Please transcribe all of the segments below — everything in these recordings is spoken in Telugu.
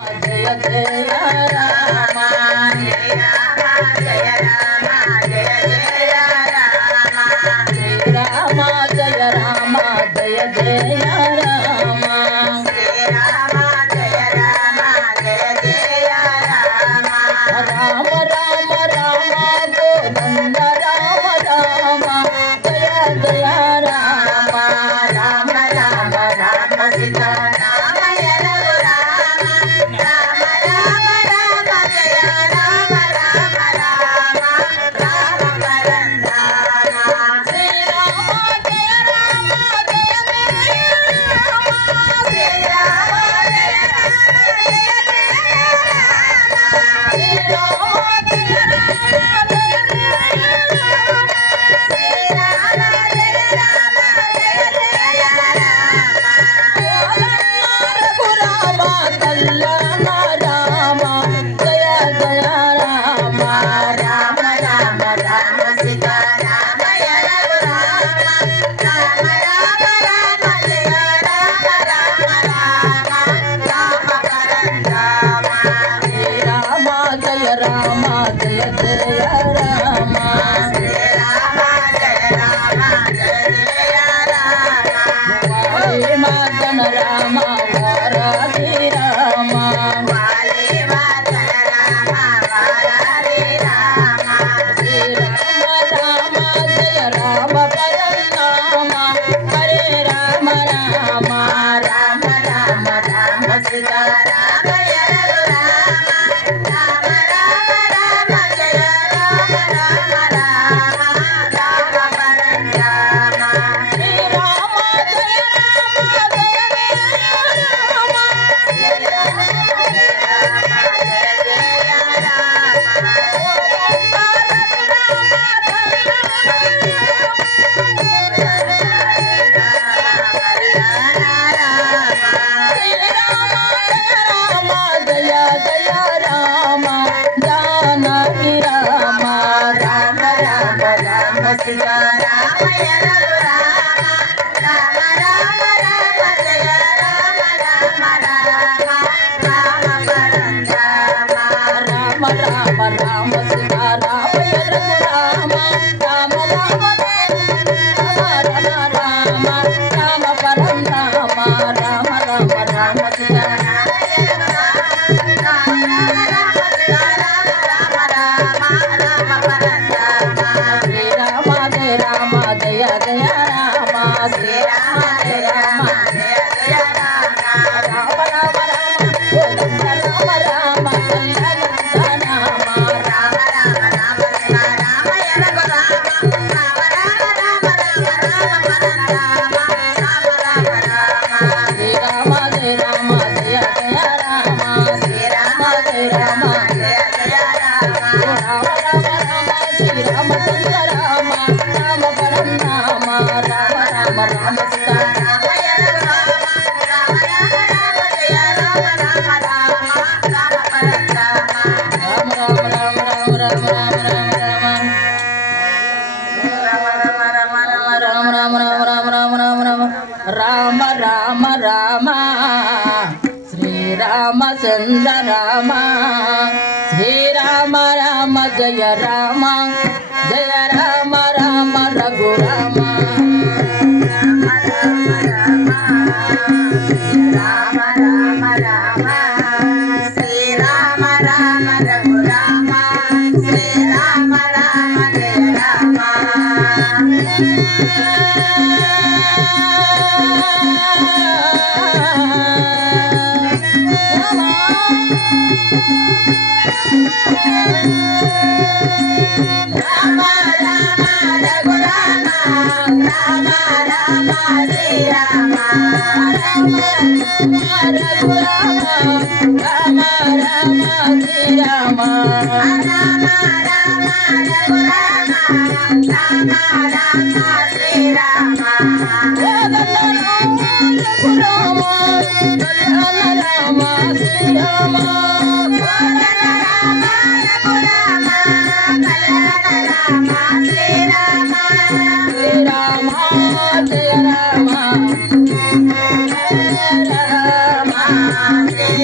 जय जय राम जय राम जय राम जय जय राम जय राम जय राम जय जय राम जय राम जय राम जय जय राम राम राम राम गोविंद राम राम जय जय राम राम राम राम सीता चंद्र राम श्री राम राम जय राम राम रघु राम राम राम राम राम श्री राम राम रघु राम श्री राम राम जय राम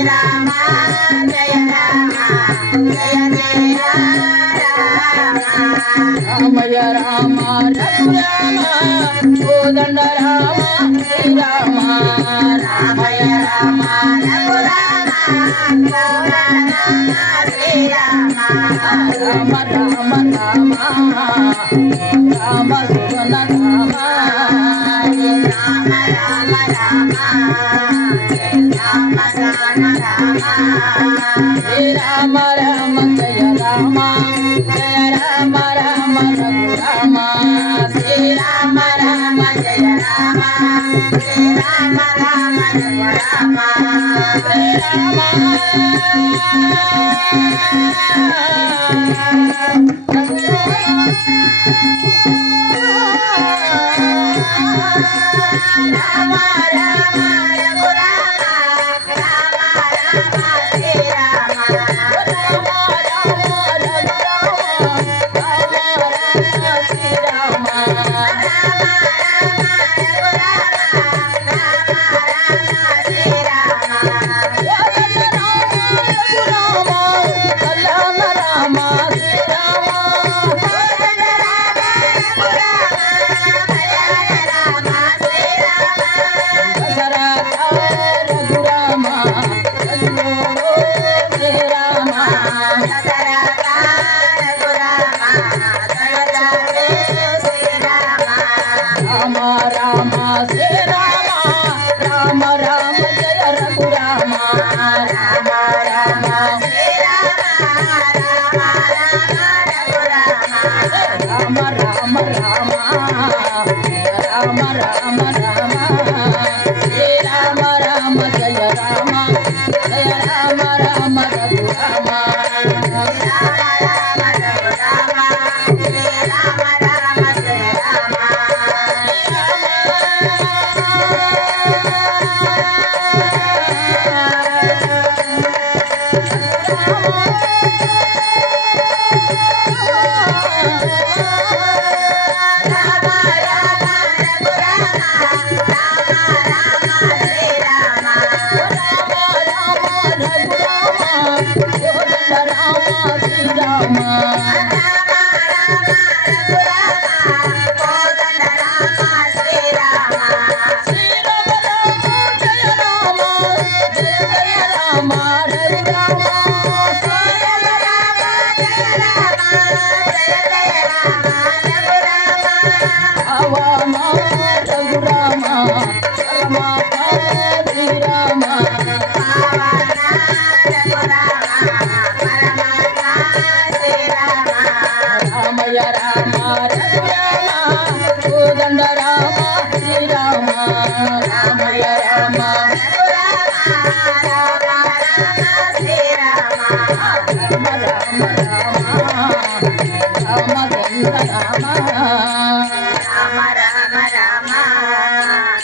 Rama జయ రామ జయ జయ రామ రామయ రామ రఘురామ కోదండ రామ శ్రీరామ రామయ రామ రఘురామ కోదండ రామ శ్రీరామ రామ రామ రామ రామ సువన రామ రామ రామ రామ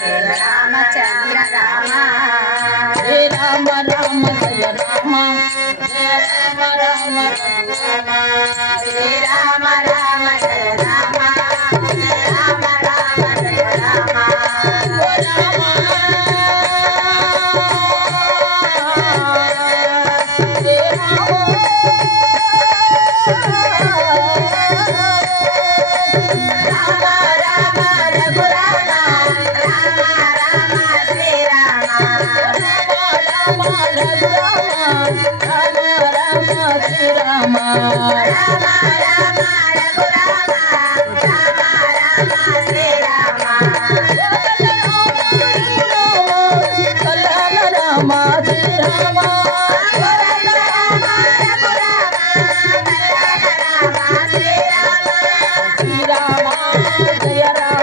జయ రామ సవన రామ శ్రీరామ రామ జయ రామ జయ రామ రామ రఘురామ శ్రీరామ రామ జయ Rama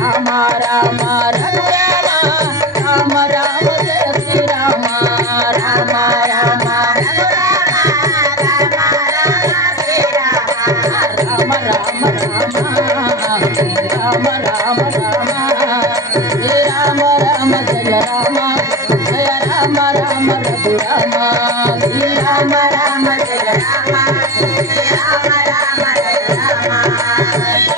Srirama Rama Raghurama Rama Rama Raghurama Rama Rama Srirama Rama Rama Raghurama Rama Rama Srirama Rama Rama Jaya Rama Rama Jaya Rama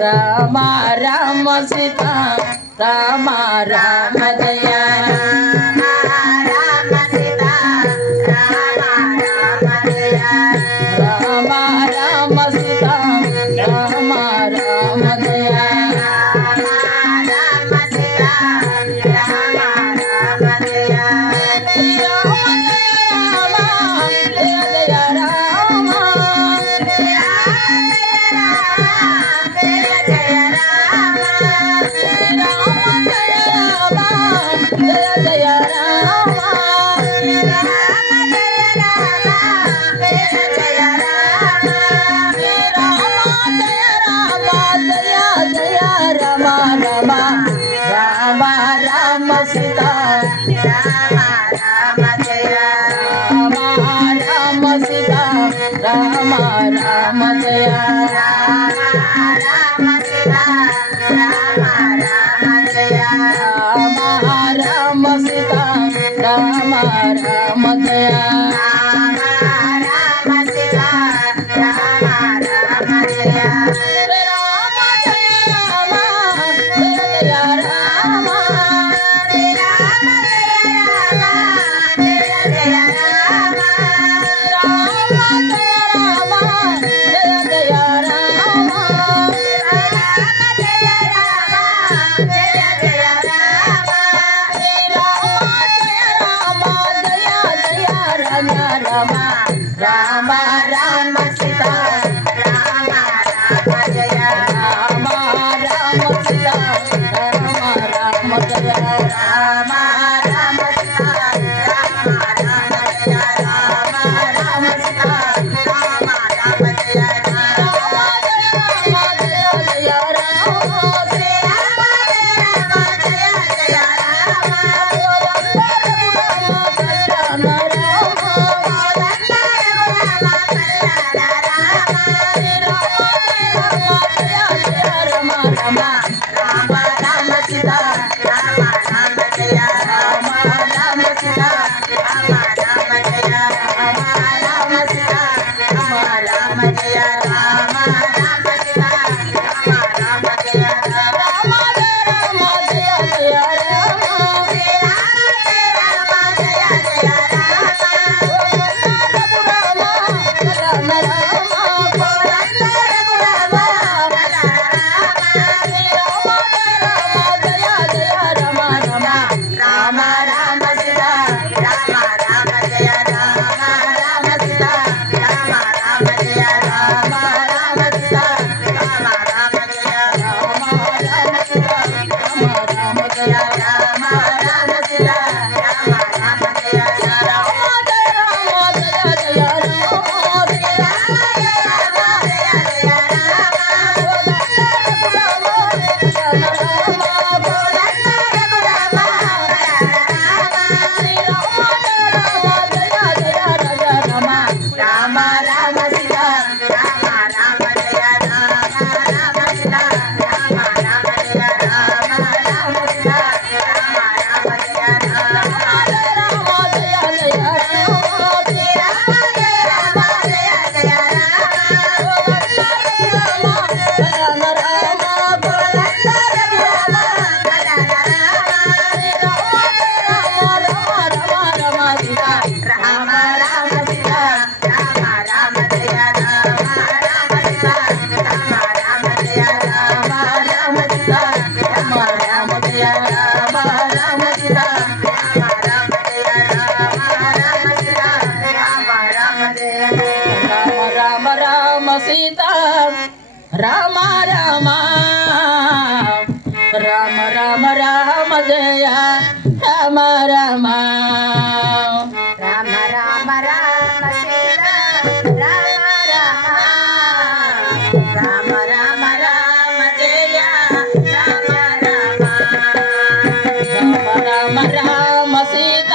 Ram Ram Sita Ram Ram जय राम सीता राम राम जय राम राम सीता राम राम जय राम सीता राम राम जय श्री राम जय राम जय सीता राम राम जय राम राम सीता राम राम जय राम सीता राम राम जय राम राम सीता राम राम जय राम सीता राम राम जय राम जय राम जय राम राम राम सीता राम राम जय राम राम सीता राम राम जय राम राम सीता राम राम जय राम राम सीता राम राम जय राम जय जय राम श्री राम जय जय राम राम राम सीता राम राम जय राम राम सीता राम राम जय राम राम सीता राम राम जय राम राम सीता राम राम जय राम श्री राम जय जय राम राम सीता राम राम जय राम राम सीता राम राम जय राम राम सीता राम राम जय राम राम सीता राम राम जय राम राम सीता राम राम जय राम राम राम सीता राम राम जय राम राम सीता राम राम जय राम राम सीता రామ జయ రామ రామ రామ రామ రామ శ్రీరామ రామ రామ రామ రామ రామ జయ రామ రామ రామ రామ సీత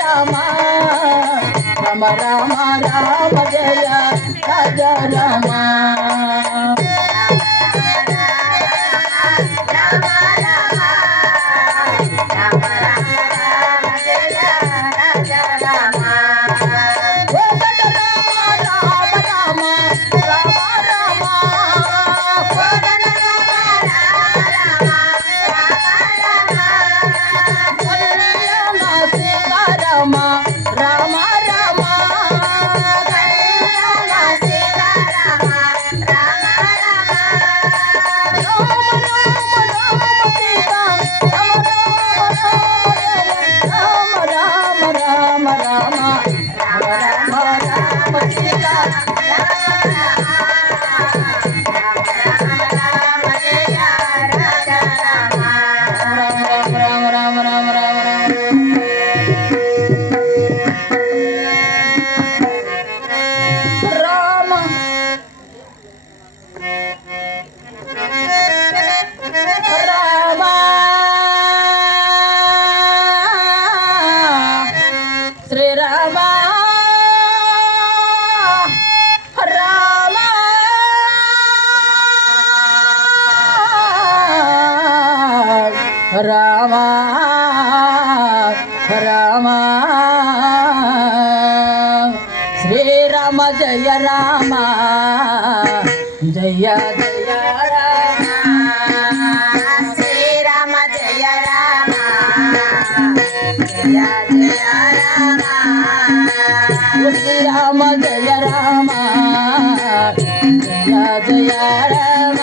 రామ రామ రామ రామ జయ రామ రామ Rama రామ శ్రీరామ జయ రామ జయ జయ రామ శ్రీరామ జయ రామ జయ జయ రామ శ్రీరామ జయ రామ జయ జయ రామ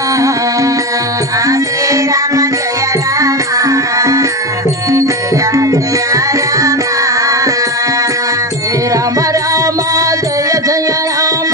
శ్రీరామ జయ రామ జయ జయ రామ శ్రీరామ రామ జయ జయ రామ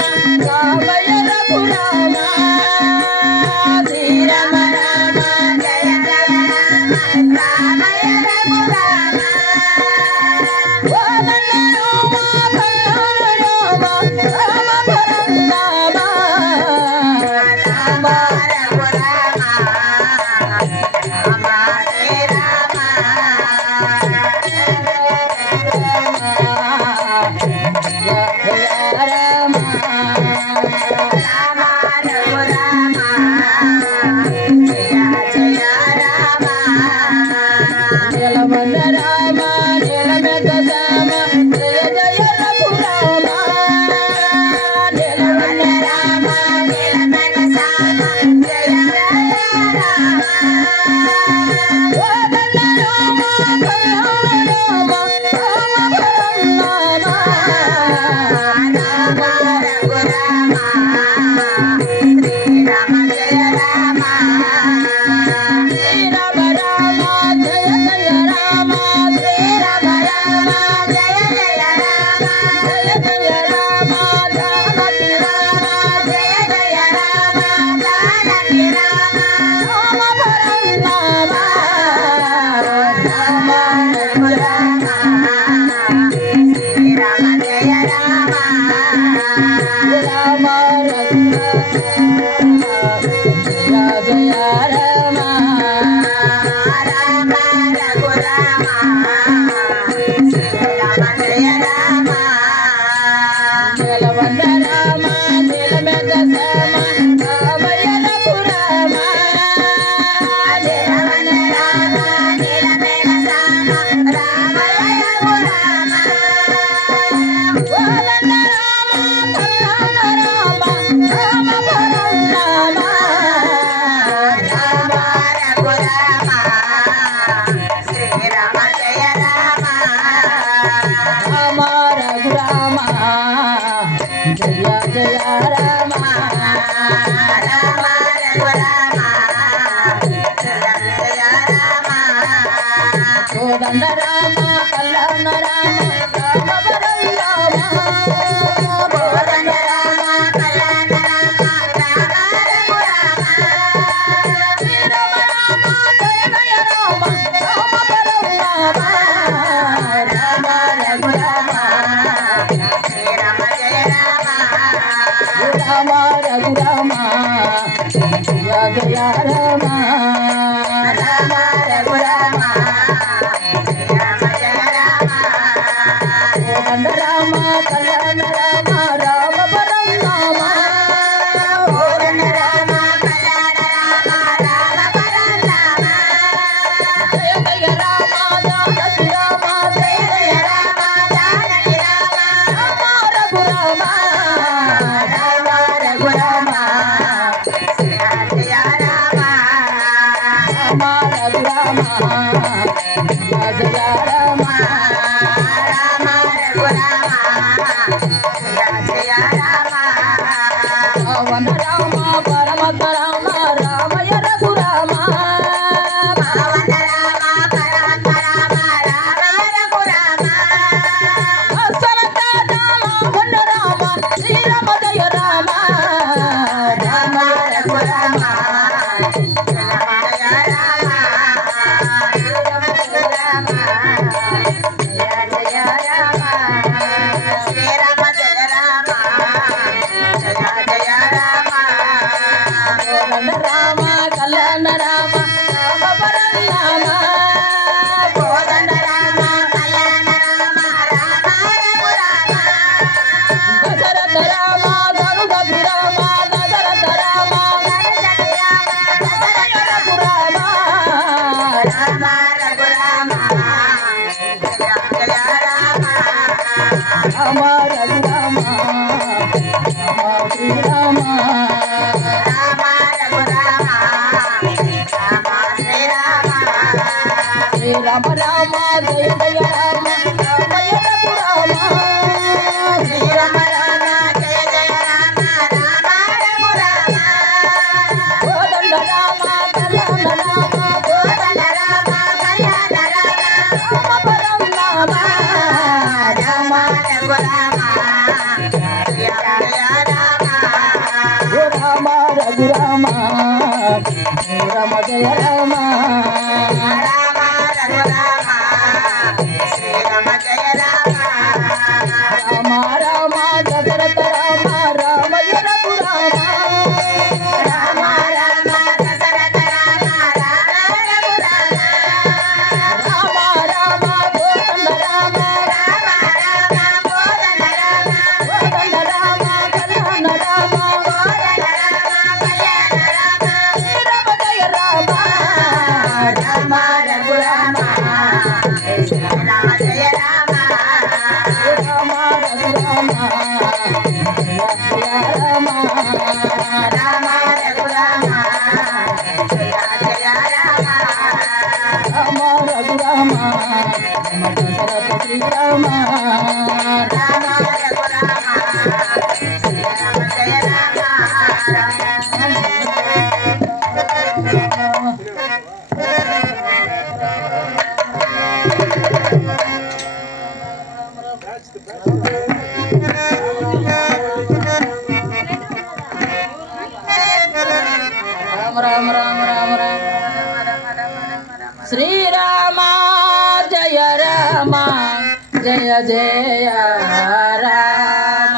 రామయ రఘురామ శ్రీరామ రామ జయ జయ రామ రామయ రఘురామ రఘురామ శ్రీరామ జయ రామ రామ రఘురామ శ్రీరామ జయ రామ రామ రామ దశరథ రామ రామయ్య రఘురామ రామ రామ దశరథ రామ రామ రఘురామ రామ రామ కోదండ రామ రామ రామ కోదండ రామ కోదండ రామ కళ్యాణ రామ కోదండ రామ కళ్యాణ రామ శ్రీరామ జయ రామ రామ రఘురామ శ్రీరామ జయ రామ రామ రఘురామ జయ జయ రామ రామ రఘురామ జయ జయ రామ రామ రఘురామ దశరథ శ్రీరామ రామ రఘురామ శ్రీరామ జయ రామ రామ రామ రామ రామ శ్రీరామ జయ రామ జయ జయ రామ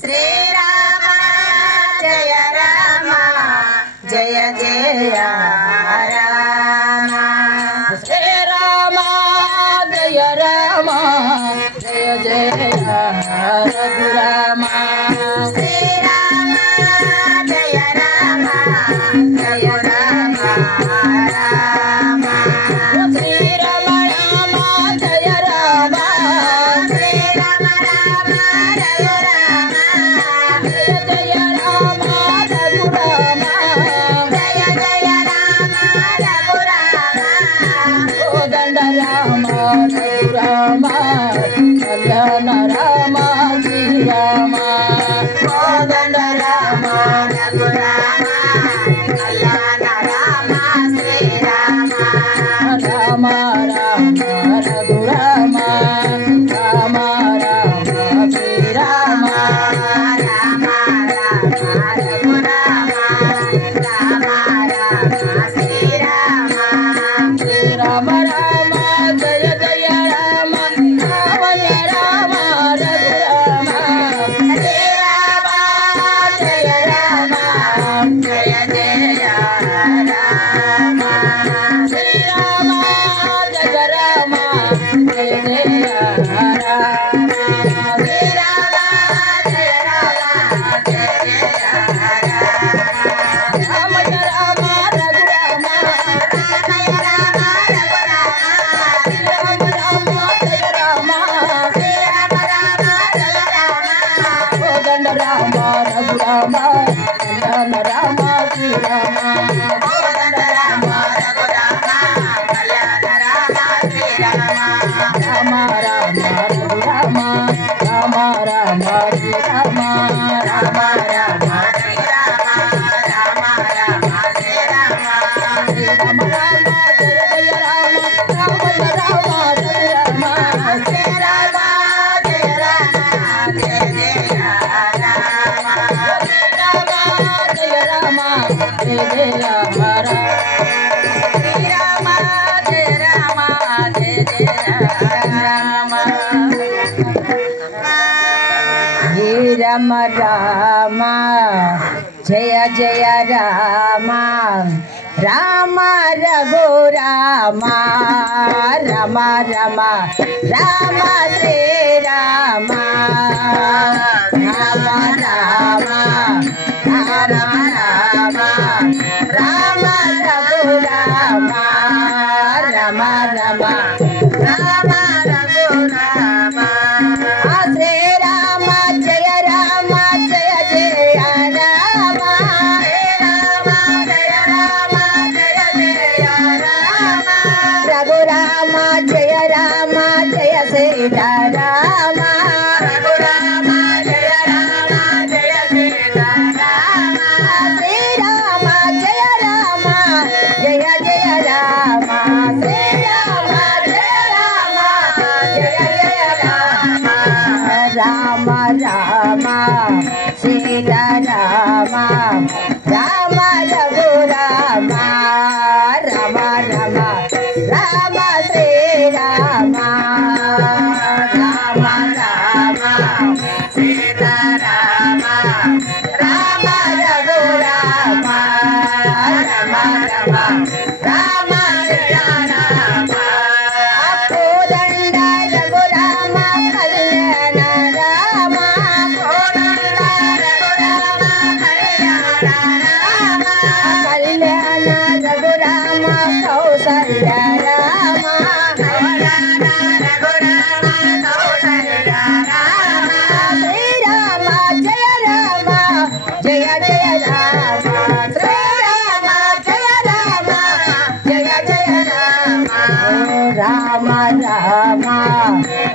శ్రీరామ జయ రామ జయ జయ రామ శ్రీరామ జయ రామ జయ జయ రఘురామ శ్రీరామ జయ రామ జయ రామ రామ శ్రీరామ రామ జయ రామ శ్రీరామ రామ జయ రామ జయ జయ రామ రఘురామ జయ జయ రామ రఘురామ కోదండ రామ రఘురామ కళ్యాణ రామ శ్రీరామ కోదండ రామ రఘురామ కళ్యాణ రామ శ్రీరామ రామ రామ రఘురామ రామ రామ శ్రీరామ రామ రామ రఘురామ రామ రామ శ్రీరామ శ్రీరామ రామ జయ జయ రామ రామయ రామ రఘురామ శ్రీరామ జయ రామ జయ జయ రామ శ్రీరామ జయ రామ జయ జయ రామ శ్రీరామ జయ రామ జయ జయ రామ రామయ రామ రఘురామ రామయ రామ రఘురామ శ్రీరామ రామ జయ రామ శ్రీరామ రామ జయ రామ కోదండ రామ రఘురామ కళ్యాణ రామ శ్రీరామ కోదండ రామ రఘురామ కళ్యాణ రామ శ్రీరామ రామ రామ రఘురామ రామ రామ శ్రీరామ రామ రామ శ్రీరామ రామ రామ శ్రీరామ శ్రీరామ రామ జయ జయ రామ రామయ రామ రఘురామ శ్రీరామ జయ రామ జయ జయ రామ శ్రీరామ జయ రామ జయ జయ రామ శ్రీరామ జయ రామ జయ జయ రామ రామ రామ జయ జయ రామ రామ రఘు రామ రమ రమ రామ శ్రీ రామ రామ రామ రామ రామ రామ రఘు రామ రమ రమ రామ రఘు రామ శ్రీ రామ జయ రామ జయ జయ రామ రామ జయ రామ జయ జయ రామ రఘు రామ జయ రామ జయ సీత రామ రఘు రామ జయ రామ జయ సీత రామ శ్రీ రామ జయ రామ జయ జయ రామ శ్రీ రామ జయ రామ జయ జయ రామ రామ రామ సీత రామ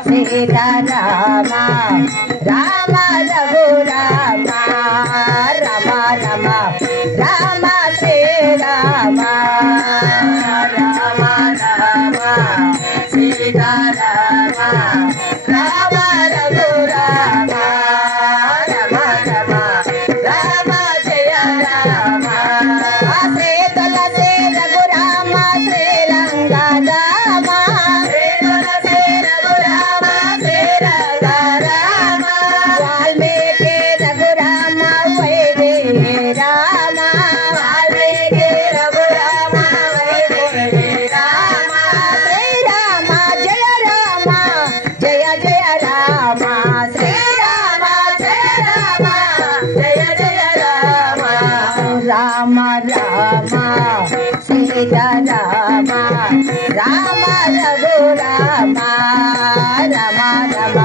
सीता राम राम रघुराम राम राम राम श्री राम राम राम सीता राम राम रघुराम राम राम राम जय राम श्री तुलसी रघुराम श्री रंगा राम श्री तुलसी रघुराम श्री रंगा राम वाल्मीकि रघुराम वैदेही राम वाल्मीकि रघुराम वैदेही राम श्री राम जय जय राम श्री राम जय जय राम राम राम सीता राम राम रघुराम राम राम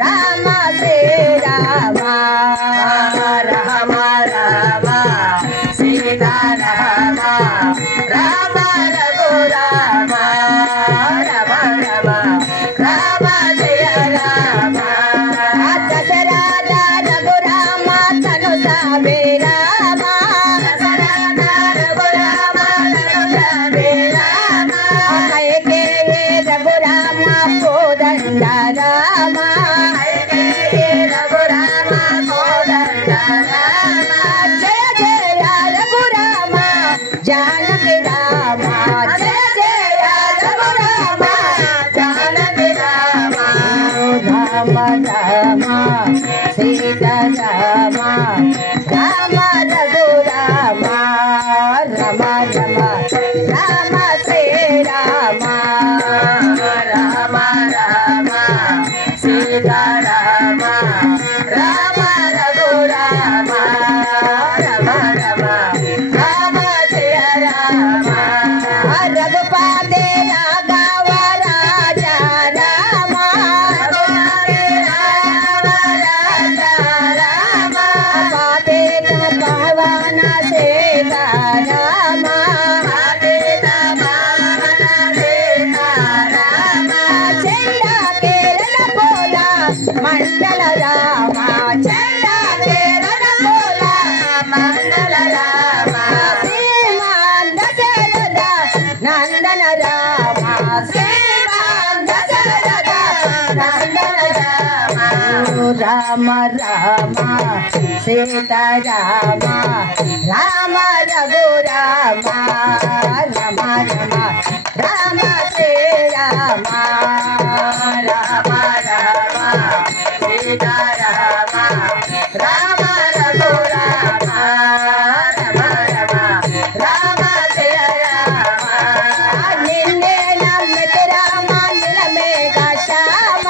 राम श्री राम राम राम सीता राम राम रघुराम राम राम राम जय राम दशरथ रघुराम तनु सावे राम दशरथ रघुराम तनु सावे राम कैकेयी रघुराम कोदंड राम कैकेयी रघुराम कोदंड राम जय जय रघुराम जानकी राम जय जय रघुराम जानकी राम राम राम सीता राम राम रघुराम राम राम राम श्री राम राम राम सीता राम राम रघुराम राम राम राम जय राम रघुपति राघव राजा राम रघुपति राघव राजा राम पतित पावन सीता राम पतित पावन सीता राम चंदा केरल बोला मंडल राम चंदा केरल बोला मंडल राम श्रीमान दशरथ नंदन राम श्रीमान दशरथ नंदन राम राम राम सीता राम राम रघुराम राम राम राम श्री राम राम राम सीता राम राम रघुराम राम राम राम जय राम निन्ने नमित राम नील मेघ श्याम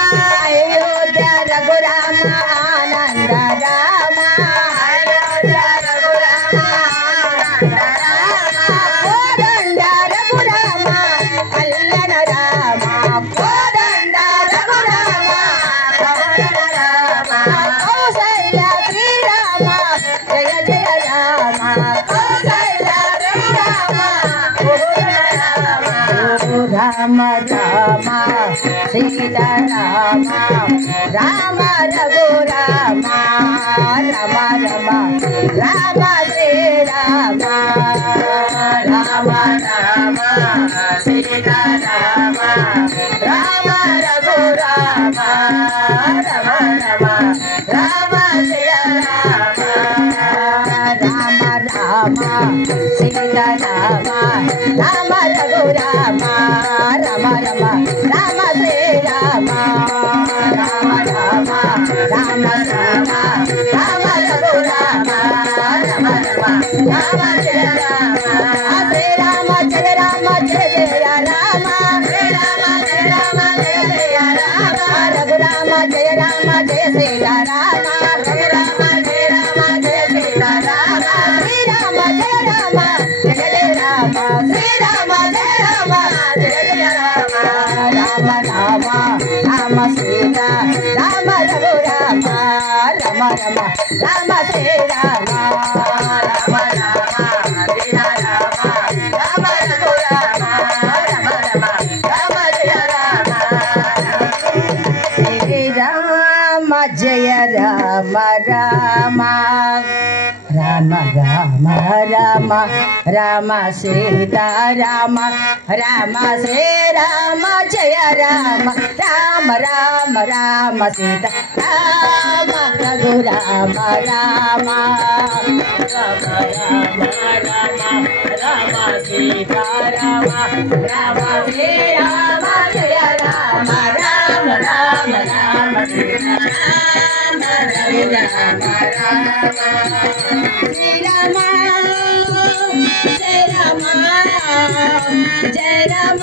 अयोध्या रघुराम आनंद राम अयोध्या रघुराम आनंद राम कोदंड रघुराम कल्याण राम कोदंड रघुराम कल्याण राम कौशल्य श्री राम जय जय राम कौशल्य श्री राम राम राम सीता राम राम रघुराम राम राम राम श्री राम राम राम सीता राम राम रघुराम राम राम राम जय राम राम राम सीता राम राम रघुराम राम राम राम श्री राम राम राम राम राम राम रघुराम राम राम राम जय राम श्री राम जय राम जय जय राम श्री राम जय जय राम रघुराम जय राम जय सीता राम रघुराम जय सीता राम श्री राम जय जय राम श्री राम जय जय राम राम జయ రామ రామ రామ రామ రామ రామ సీతారామ రామ శ్రీరామ జయ రామ రామ రామ రామ సీతా రామ రఘురామ రామ రామ రామ రామ రామ సీతారామ రామ శ్రీరామ జయ రామ రామ రామ రామ సీతారామ రఘురామ రామ శ్రీరామ జయ రామ జయ రామ